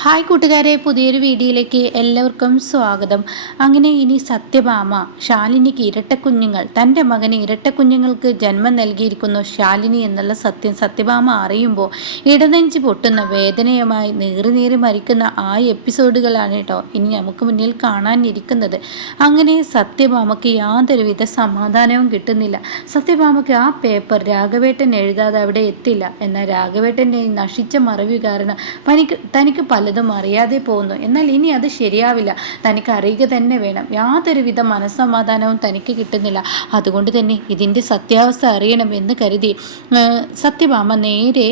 Hi കൂട്ടുകാരെ. പുതിയൊരു വീഡിയോയിലേക്ക് എല്ലാവർക്കും സ്വാഗതം. അങ്ങനെ ഇനി സത്യഭാമ ശാലിനിക്ക് ഇരട്ടക്കുഞ്ഞുങ്ങൾ തന്റെ മകന് ഇരട്ടക്കുഞ്ഞുങ്ങൾക്ക് ജന്മം നൽകിയിരിക്കുന്നു ശാലിനി എന്നുള്ള സത്യം സത്യഭാമ അറിയുമ്പോൾ ഇടനെഞ്ചു പൊട്ടുന്ന വേദനയുമായി നീറി നീറി മരിക്കുന്ന ആ എപ്പിസോഡുകളാണ് കേട്ടോ ഇനി നമുക്ക് മുന്നിൽ കാണാനിരിക്കുന്നത്. അങ്ങനെ സത്യഭാമയ്ക്ക് യാതൊരുവിധ സമാധാനവും കിട്ടുന്നില്ല. സത്യഭാമയ്ക്ക് ആ പേപ്പർ രാഘവേട്ടൻ എഴുതാതെ അവിടെ എത്തില്ല. എന്നാൽ രാഘവേട്ടന്റെ നശിച്ച മറവി കാരണം തനിക്ക് തനിക്ക് പലതും അറിയാതെ പോകുന്നു. എന്നാൽ ഇനി അത് ശരിയാവില്ല. തനിക്ക് അറിയുക തന്നെ വേണം. യാതൊരുവിധ മനസ്സമാധാനവും തനിക്ക് കിട്ടുന്നില്ല. അതുകൊണ്ട് തന്നെ ഇതിന്റെ സത്യാവസ്ഥ അറിയണം എന്ന് കരുതി സത്യഭാമ നേരെ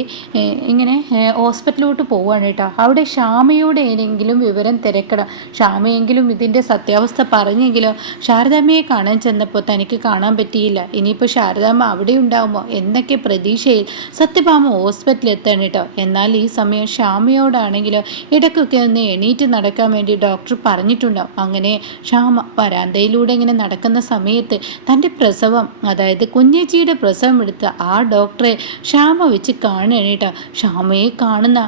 ഇങ്ങനെ ഹോസ്പിറ്റലിലോട്ട് പോവുകയാണ് കേട്ടോ. അവിടെ ക്ഷാമയോടെ ഏതെങ്കിലും വിവരം തിരക്കണം. ക്ഷാമയെങ്കിലും ഇതിന്റെ സത്യാവസ്ഥ പറഞ്ഞെങ്കിലും ശാരദാമ്മയെ കാണാൻ ചെന്നപ്പോൾ തനിക്ക് കാണാൻ പറ്റിയില്ല. ഇനിയിപ്പോൾ ശാരദാമ്മ അവിടെ ഉണ്ടാകുമോ എന്നൊക്കെ പ്രതീക്ഷയിൽ സത്യഭാമ ഹോസ്പിറ്റലിൽ എത്താണ് കേട്ടോ. എന്നാൽ ഈ സമയം ക്ഷാമയോടാണെങ്കിലോ ഇടയ്ക്കൊക്കെ ഒന്ന് എണീറ്റ് നടക്കാൻ വേണ്ടി ഡോക്ടർ പറഞ്ഞിട്ടുണ്ടാവും. അങ്ങനെ ക്ഷാമ വരാന്തയിലൂടെ ഇങ്ങനെ നടക്കുന്ന സമയത്ത് തന്റെ പ്രസവം അതായത് കുഞ്ഞേച്ചിയുടെ പ്രസവം എടുത്ത ആ ഡോക്ടറെ ക്ഷാമ വെച്ച് കാണുകയാണ് ക്ഷാമയെ കാണുന്ന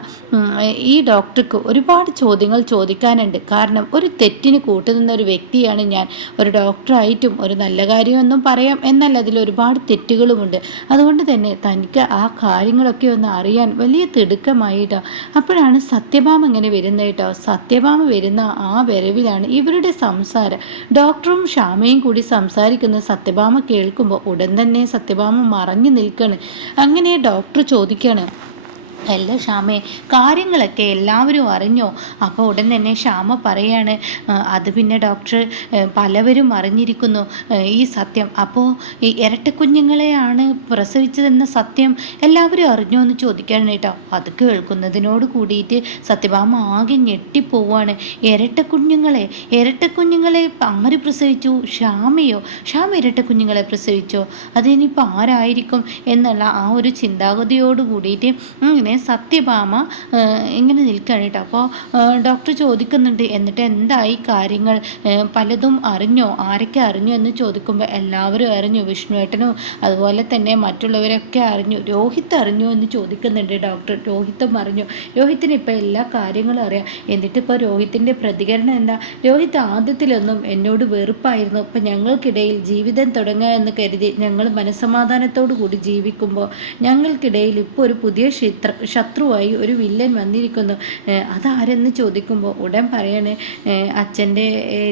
ഈ ഡോക്ടർക്ക് ഒരുപാട് ചോദ്യങ്ങൾ ചോദിക്കാനുണ്ട്. കാരണം ഒരു തെറ്റിന് കൂട്ടുനിന്ന ഒരു വ്യക്തിയാണ് ഞാൻ. ഒരു ഡോക്ടറായിട്ടും ഒരു നല്ല കാര്യമൊന്നും പറയാം എന്നല്ല. അതിൽ ഒരുപാട് തെറ്റുകളുമുണ്ട്. അതുകൊണ്ട് തന്നെ തനിക്ക് ആ കാര്യങ്ങളൊക്കെ ഒന്ന് അറിയാൻ വലിയ തിടുക്കമായിട്ടോ അപ്പോഴാണ് സത്യഭാ സത്യഭാമ ഇങ്ങനെ വരുന്ന കേട്ടോ. സത്യഭാമ വരുന്ന ആ വരവിലാണ് ഇവരുടെ സംസാരം. ഡോക്ടറും ഷാമയും കൂടി സംസാരിക്കുന്ന സത്യഭാമ കേൾക്കുമ്പോൾ ഉടൻ തന്നെ സത്യഭാമ മറഞ്ഞു നിൽക്കുകയാണ് അങ്ങനെ ഡോക്ടർ ചോദിക്കുകയാണ് അല്ല ഷാമേ കാര്യങ്ങളൊക്കെ എല്ലാവരും അറിഞ്ഞോ? അപ്പോൾ ഉടൻ തന്നെ ക്ഷാമ പറയാണ് അത് പിന്നെ ഡോക്ടർ പലവരും അറിഞ്ഞിരിക്കുന്നു ഈ സത്യം. അപ്പോൾ ഈ ഇരട്ടക്കുഞ്ഞുങ്ങളെയാണ് പ്രസവിച്ചതെന്ന സത്യം എല്ലാവരും അറിഞ്ഞോ എന്ന് ചോദിക്കാണ് കേട്ടോ. അത് കേൾക്കുന്നതിനോട് കൂടിയിട്ട് സത്യഭാമ ആകെ ഞെട്ടിപ്പോവാണ്. ഇരട്ടക്കുഞ്ഞുങ്ങളെ ഇരട്ടക്കുഞ്ഞുങ്ങളെ ആര് പ്രസവിച്ചു ഷാമയോ ക്ഷാമ ഇരട്ടക്കുഞ്ഞുങ്ങളെ പ്രസവിച്ചോ? അതിനിപ്പോൾ ആരായിരിക്കും എന്നുള്ള ആ ഒരു ചിന്താഗതിയോട് കൂടിയിട്ട് ഇങ്ങനെ സമയം സത്യഭാമ ഇങ്ങനെ നിൽക്കുകയാണ് കേട്ടോ. അപ്പോൾ ഡോക്ടർ ചോദിക്കുന്നുണ്ട് എന്നിട്ട് എന്തായി കാര്യങ്ങൾ? പലതും അറിഞ്ഞോ? ആരൊക്കെ അറിഞ്ഞു എന്ന് ചോദിക്കുമ്പോൾ എല്ലാവരും അറിഞ്ഞു. വിഷ്ണുവേട്ടനും അതുപോലെ തന്നെ മറ്റുള്ളവരൊക്കെ അറിഞ്ഞു. രോഹിത് അറിഞ്ഞു എന്ന് ചോദിക്കുന്നുണ്ട് ഡോക്ടർ. രോഹിത്തും അറിഞ്ഞു. രോഹിത്തിന് ഇപ്പോൾ എല്ലാ കാര്യങ്ങളും അറിയാം. എന്നിട്ടിപ്പോൾ രോഹിത്തിന്റെ പ്രതികരണം എന്താ? രോഹിത് ആദ്യത്തിലൊന്നും എന്നോട് വെറുപ്പായിരുന്നു. ഇപ്പം ഞങ്ങൾക്കിടയിൽ ജീവിതം തുടങ്ങുക എന്ന് കരുതി ഞങ്ങൾ മനസ്സമാധാനത്തോടു കൂടി ജീവിക്കുമ്പോൾ ഞങ്ങൾക്കിടയിൽ ഇപ്പോൾ ഒരു പുതിയ ചിത്ര ശത്രുവായി ഒരു വില്ലൻ വന്നിരിക്കുന്നു. അതാരെന്ന് ചോദിക്കുമ്പോൾ ഉടൻ പറയണേ അച്ഛന്റെ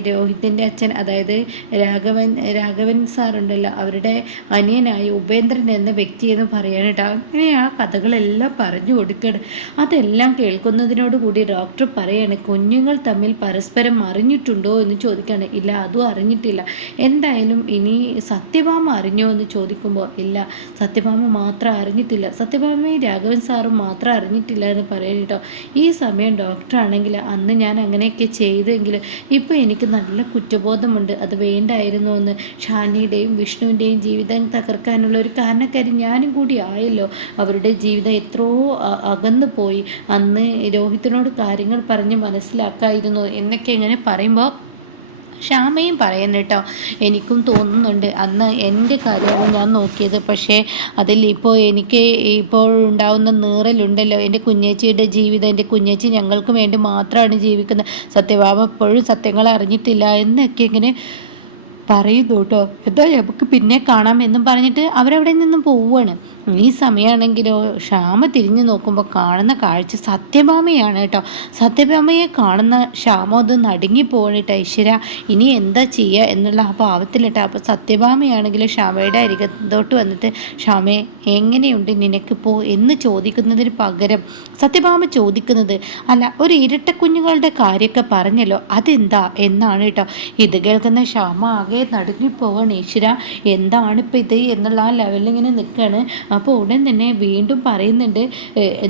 രോഹിത്തിന്റെ അച്ഛൻ. അതായത് രാഘവൻ രാഘവൻ സാറുണ്ടല്ലോ അവരുടെ അനിയനായ ഉപേന്ദ്രൻ എന്ന വ്യക്തിയെന്ന് പറയണം കേട്ടോ അങ്ങനെ ആ കഥകളെല്ലാം പറഞ്ഞു കൊടുക്കണം. അതെല്ലാം കേൾക്കുന്നതിനോട് കൂടി ഡോക്ടർ പറയാണ് കുഞ്ഞുങ്ങൾ തമ്മിൽ പരസ്പരം അറിഞ്ഞിട്ടുണ്ടോ എന്ന് ചോദിക്കുകയാണ് ഇല്ല അതും അറിഞ്ഞിട്ടില്ല. എന്തായാലും ഇനി സത്യഭാമ അറിഞ്ഞോ എന്ന് ചോദിക്കുമ്പോൾ ഇല്ല സത്യഭാമ മാത്രം അറിഞ്ഞിട്ടില്ല. സത്യഭാമയും രാഘവൻ സാറും മാത്രം അറിഞ്ഞിട്ടില്ല എന്ന് പറയും കേട്ടോ. ഈ സമയം ഡോക്ടറാണെങ്കിൽ അന്ന് ഞാൻ അങ്ങനെയൊക്കെ ചെയ്തെങ്കിൽ ഇപ്പോൾ എനിക്ക് നല്ല കുറ്റബോധമുണ്ട്. അത് വേണ്ടായിരുന്നു എന്ന് ഷാനിയുടെയും വിഷ്ണുവിന്റെയും ജീവിതം തകർക്കാനുള്ള ഒരു കാരണക്കാരി ഞാനും കൂടി ആയല്ലോ. അവരുടെ ജീവിതം എത്രയോ അകന്നു പോയി. അന്ന് രോഹിത്തിനോട് കാര്യങ്ങൾ പറഞ്ഞ് മനസ്സിലാക്കായിരുന്നു എന്നൊക്കെ ഇങ്ങനെ പറയുമ്പോൾ ശ്യാമയും പറയുന്നു കേട്ടോ എനിക്കും തോന്നുന്നുണ്ട്. അന്ന് എന്റെ കാര്യമാണ് ഞാൻ നോക്കിയത്. പക്ഷേ അതിൽ ഇപ്പോൾ എനിക്ക് ഇപ്പോൾ ഉണ്ടാവുന്ന നീറലുണ്ടല്ലോ. എന്റെ കുഞ്ഞേച്ചിയുടെ ജീവിതം എന്റെ കുഞ്ഞേച്ചി ഞങ്ങൾക്ക് വേണ്ടി മാത്രമാണ് ജീവിക്കുന്നത്. സത്യഭാമ എപ്പോഴും സത്യങ്ങൾ അറിഞ്ഞിട്ടില്ല എന്നൊക്കെ ഇങ്ങനെ പറയുന്നു കേട്ടോ. എന്താ നമുക്ക് പിന്നെ കാണാം എന്നും പറഞ്ഞിട്ട് അവരവിടെ നിന്നും പോവുകയാണ്. ഈ സമയമാണെങ്കിലോ ശ്യാമ തിരിഞ്ഞു നോക്കുമ്പോൾ കാണുന്ന കാഴ്ച സത്യഭാമയാണ് കേട്ടോ. സത്യഭാമയെ കാണുന്ന ശ്യാമ അത് നടുങ്ങി പോകണിട്ട് ഐശ്വര്യ. ഇനി എന്താ ചെയ്യുക എന്നുള്ള ആ ഭാവത്തിലിട്ടോ അപ്പോൾ സത്യഭാമയാണെങ്കിലും ശ്യാമയുടെ അരികത്തോട്ട് വന്നിട്ട് ക്ഷാമയെ എങ്ങനെയുണ്ട് നിനക്കിപ്പോൾ എന്ന് ചോദിക്കുന്നതിന് പകരം സത്യഭാമ ചോദിക്കുന്നത് അല്ല ഒരു ഇരട്ട കുഞ്ഞുങ്ങളുടെ കാര്യമൊക്കെ പറഞ്ഞല്ലോ അതെന്താ? എന്നാണ് കേട്ടോ. ഇത് കേൾക്കുന്ന ശ്യാമ ആകെ നടുങ്ങിപ്പോവാണ് ഈശ്വര. എന്താണിപ്പോൾ ഇത് എന്നുള്ള ആ ലെവലിൽ ഇങ്ങനെ നിൽക്കുകയാണ് അപ്പോൾ ഉടൻ തന്നെ വീണ്ടും പറയുന്നുണ്ട്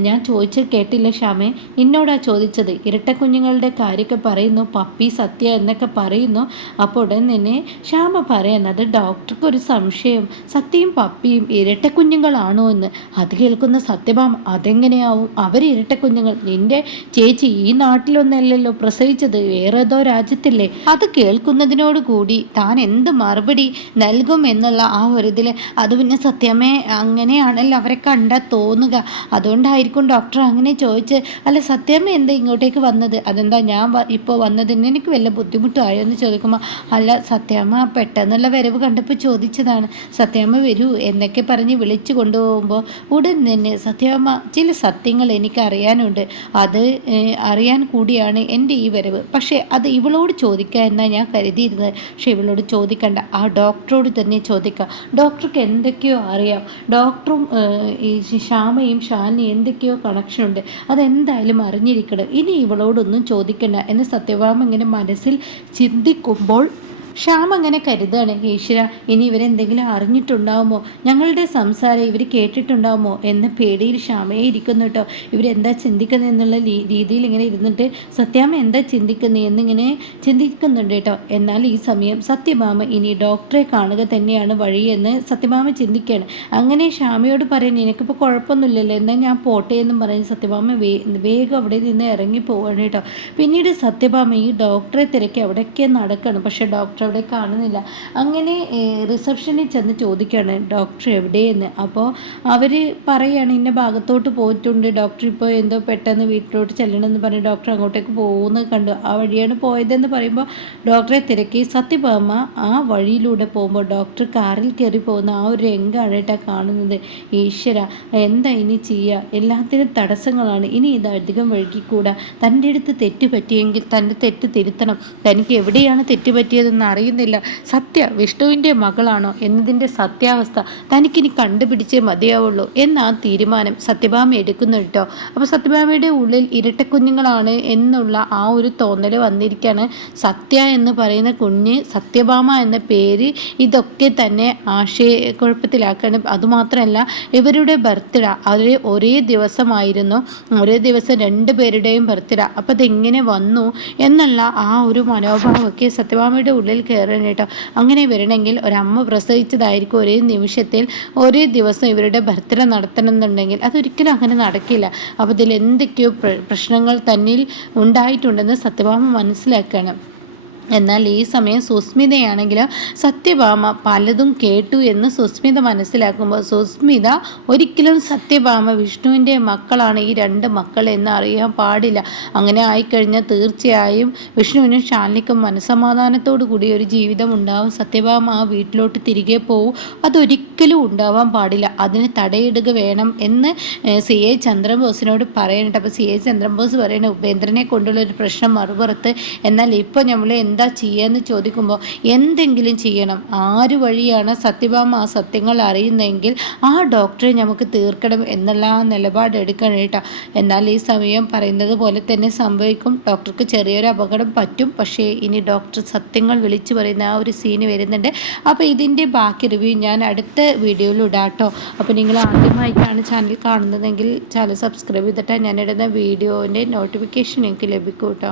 ഞാൻ ചോദിച്ചത് കേട്ടില്ല ഷാമേ എന്നോടാ ചോദിച്ചത്. ഇരട്ട കുഞ്ഞുങ്ങളുടെ കാര്യമൊക്കെ പറയുന്നു പപ്പി സത്യ എന്നൊക്കെ പറയുന്നു. അപ്പോൾ ഉടൻ തന്നെ ശ്യാമ പറയുന്നത് ഡോക്ടർക്ക് ഒരു സംശയം. സത്യയും പപ്പിയും ഇരട്ട കുഞ്ഞുങ്ങളാണോ എന്ന്. അത് കേൾക്കുന്ന സത്യഭാമ അതെങ്ങനെയാവും? അവർ ഇരട്ട കുഞ്ഞുങ്ങൾ. നിന്റെ ചേച്ചി ഈ നാട്ടിലൊന്നല്ലല്ലോ പ്രസവിച്ചത്. വേറെ ഏതോ രാജ്യത്തില്ലേ? അത് കേൾക്കുന്നതിനോട് കൂടി താൻ എന്ത് മറുപടി നൽകും എന്നുള്ള ആ ഒരു ഇതിൽ അത് പിന്നെ സത്യമേ അങ്ങനെ അങ്ങനെയാണല്ലോ അവരെ കണ്ടാൽ തോന്നുക. അതുകൊണ്ടായിരിക്കും ഡോക്ടർ അങ്ങനെ ചോദിച്ച് അല്ല സത്യമേ എന്താ ഇങ്ങോട്ടേക്ക് വന്നത്? അതെന്താ ഞാൻ ഇപ്പോൾ വന്നതിന് എനിക്ക് വല്ല ബുദ്ധിമുട്ടായോ എന്ന് ചോദിക്കുമ്പോൾ അല്ല സത്യമ്മ പെട്ടെന്നുള്ള വരവ് കണ്ടപ്പോൾ ചോദിച്ചതാണ്. സത്യമ്മ വരൂ എന്നൊക്കെ പറഞ്ഞ് വിളിച്ചു കൊണ്ടുപോകുമ്പോൾ ഉടൻ തന്നെ സത്യമ്മ ചില സത്യങ്ങൾ എനിക്ക് അറിയാനുണ്ട് അത് അറിയാൻ കൂടിയാണ് എന്റെ ഈ വരവ്. പക്ഷേ അത് ഇവളോട് ചോദിക്കുക എന്നാണ് ഞാൻ കരുതിയിരുന്നത്. പക്ഷേ ഇവളോട് ചോദിക്കണ്ട. ആ ഡോക്ടറോട് തന്നെ ചോദിക്കുക ഡോക്ടർക്ക് എന്തൊക്കെയോ അറിയാം. ഡോക്ടറും ഈ ശ്യാമയും ഷാനിയും എന്തൊക്കെയോ കണക്ഷൻ ഉണ്ട്. അതെന്തായാലും അറിഞ്ഞിരിക്കണം. ഇനി ഇവളോടൊന്നും ചോദിക്കണ്ട എന്ന് സത്യഭാമ ഇങ്ങനെ മനസ്സിൽ ചിന്തിക്കുമ്പോൾ ശ്യാം അങ്ങനെ കരുതാണ്. ഈശ്വര ഇനി ഇവരെന്തെങ്കിലും അറിഞ്ഞിട്ടുണ്ടാവുമോ? ഞങ്ങളുടെ സംസാരം ഇവർ കേട്ടിട്ടുണ്ടാവുമോ? എന്ന പേടിയിൽ ശ്യാമയെ ഇരിക്കുന്നു കേട്ടോ. ഇവരെന്താ ചിന്തിക്കുന്നത് എന്നുള്ള രീതിയിൽ ഇങ്ങനെ ഇരുന്നിട്ട് സത്യാമ്മ എന്താ ചിന്തിക്കുന്നത് എന്നിങ്ങനെ ചിന്തിക്കുന്നുണ്ട് കേട്ടോ. എന്നാൽ ഈ സമയം സത്യഭാമ ഇനി ഡോക്ടറെ കാണുക തന്നെയാണ് വഴിയെന്ന് സത്യഭാമ ചിന്തിക്കുകയാണ്. അങ്ങനെ ശ്യാമയോട് പറയാൻ എനിക്കിപ്പോൾ കുഴപ്പമൊന്നുമില്ലല്ലോ എന്നാൽ ഞാൻ പോട്ടെ എന്നും പറഞ്ഞ് സത്യഭാമ വേ വേഗം അവിടെ നിന്ന് ഇറങ്ങി പോവാണ് കേട്ടോ. പിന്നീട് സത്യഭാമ ഈ ഡോക്ടറെ തിരക്കി അവിടെയൊക്കെ നടക്കുകയാണ്. പക്ഷേ ഡോക്ടർ അവിടെ കാണുന്നില്ല. അങ്ങനെ റിസപ്ഷനിൽ ചെന്ന് ചോദിക്കുകയാണ് ഡോക്ടർ എവിടെയെന്ന്? അപ്പോൾ അവർ പറയുകയാണ് ഇന്ന ഭാഗത്തോട്ട് പോയിട്ടുണ്ട്. ഡോക്ടർ ഇപ്പോൾ എന്തോ പെട്ടെന്ന് വീട്ടിലോട്ട് ചെല്ലണമെന്ന് പറഞ്ഞ് ഡോക്ടർ അങ്ങോട്ടേക്ക് പോകുന്നത് കണ്ടു. ആ വഴിയാണ് പോയതെന്ന് പറയുമ്പോൾ ഡോക്ടറെ തിരക്കി. സത്യഭാമ ആ വഴിയിലൂടെ പോകുമ്പോൾ ഡോക്ടർ കാറിൽ കയറി പോകുന്ന ആ ഒരു രംഗമാണ് കാണുന്നത്. ഈശ്വര എന്താ ഇനി ചെയ്യുക എല്ലാത്തിനും തടസ്സങ്ങളാണ്. ഇനി ഇത് അധികം വഴുകിക്കൂടാ തന്റെ അടുത്ത് തെറ്റ് പറ്റിയെങ്കിൽ തന്റെ തെറ്റ് തിരുത്തണം. തനിക്ക് എവിടെയാണ് തെറ്റ് പറ്റിയതെന്ന് അറിയുന്നില്ല. സത്യ വിഷ്ണുവിന്റെ മകളാണോ എന്നതിന്റെ സത്യാവസ്ഥ തനിക്കിനി കണ്ടുപിടിച്ചേ മതിയാവുള്ളൂ എന്ന ആ തീരുമാനം സത്യഭാമ എടുക്കുന്നു കേട്ടോ അപ്പോൾ സത്യഭാമയുടെ ഉള്ളിൽ ഇരട്ടക്കുഞ്ഞുങ്ങളാണ് എന്നുള്ള ആ ഒരു തോന്നൽ വന്നിരിക്കുകയാണ് സത്യ എന്ന് പറയുന്ന കുഞ്ഞ് സത്യഭാമ എന്ന പേര് ഇതൊക്കെ തന്നെ ആശയക്കുഴപ്പത്തിലാക്കണം. അതുമാത്രമല്ല ഇവരുടെ ബർത്ത്ഡേ അത് ഒരേ ദിവസമായിരുന്നു. ഒരേ ദിവസം രണ്ട് പേരുടെയും ബർത്ത്ഡേ. അപ്പോൾ അതെങ്ങനെ വന്നു? എന്നുള്ള ആ ഒരു മനോഭാവമൊക്കെ സത്യഭാമയുടെ ഉള്ളിൽ കയറണം കേട്ടോ. അങ്ങനെ വരണമെങ്കിൽ ഒരമ്മ പ്രസവിച്ചതായിരിക്കും ഒരേ നിമിഷത്തിൽ ഒരേ ദിവസം ഇവരുടെ ഭർത്തനം നടത്തണം എന്നുണ്ടെങ്കിൽ അതൊരിക്കലും അങ്ങനെ നടക്കില്ല. അപ്പോൾ ഇതിൽ എന്തൊക്കെയോ പ്രശ്നങ്ങൾ തന്നിൽ ഉണ്ടായിട്ടുണ്ടെന്ന് സത്യഭാമ മനസ്സിലാക്കണം എന്നാൽ ഈ സമയം സുസ്മിതയാണെങ്കിൽ സത്യഭാമ പലതും കേട്ടു എന്ന് സുസ്മിത മനസ്സിലാക്കുമ്പോൾ സുസ്മിത ഒരിക്കലും സത്യഭാമ വിഷ്ണുവിന്റെ മക്കളാണ് ഈ രണ്ട് മക്കൾ എന്ന് അറിയാൻ പാടില്ല. അങ്ങനെ ആയിക്കഴിഞ്ഞാൽ തീർച്ചയായും വിഷ്ണുവിനും ശാലിനിക്കും മനസമാധാനത്തോടു കൂടി ഒരു ജീവിതം ഉണ്ടാവും. സത്യഭാമ ആ വീട്ടിലോട്ട് തിരികെ പോവും. അതൊരിക്കലും ഉണ്ടാവാൻ പാടില്ല. അതിന് തടയിടുക വേണം എന്ന് സി. എ. ചന്ദ്രബോസിനോട് പറയാനുണ്ട് അപ്പോൾ സി. എ. ചന്ദ്രബോസ് പറയുന്നത് ഉപേന്ദ്രനെ കൊണ്ടുള്ള ഒരു പ്രശ്നം മറുപുറത്ത്. എന്നാൽ ഇപ്പോൾ നമ്മൾ എന്ത് എന്താ ചെയ്യുകയെന്ന് ചോദിക്കുമ്പോൾ എന്തെങ്കിലും ചെയ്യണം. ആര് വഴിയാണ് സത്യഭാമ ആ സത്യങ്ങൾ അറിയുന്നതെങ്കിൽ ആ ഡോക്ടറെ നമുക്ക് തീർക്കണം എന്നുള്ള ആ നിലപാട് എടുക്കണം കേട്ടോ. എന്നാൽ ഈ സമയം പറയുന്നത് പോലെ തന്നെ സംഭവിക്കും. ഡോക്ടർക്ക് ചെറിയൊരു അപകടം പറ്റും. പക്ഷേ ഇനി ഡോക്ടർ സത്യങ്ങൾ വിളിച്ചു പറയുന്ന ആ ഒരു സീന് വരുന്നുണ്ട്. അപ്പോൾ ഇതിന്റെ ബാക്കി റിവ്യൂ ഞാൻ അടുത്ത വീഡിയോയിൽ ഇടാട്ടോ അപ്പോൾ നിങ്ങൾ ആദ്യമായിട്ടാണ് ചാനൽ കാണുന്നതെങ്കിൽ ചാനൽ സബ്സ്ക്രൈബ് ചെയ്തിട്ട് ഞാനിടുന്ന വീഡിയോന്റെ നോട്ടിഫിക്കേഷൻ എനിക്ക് ലഭിക്കും കേട്ടോ.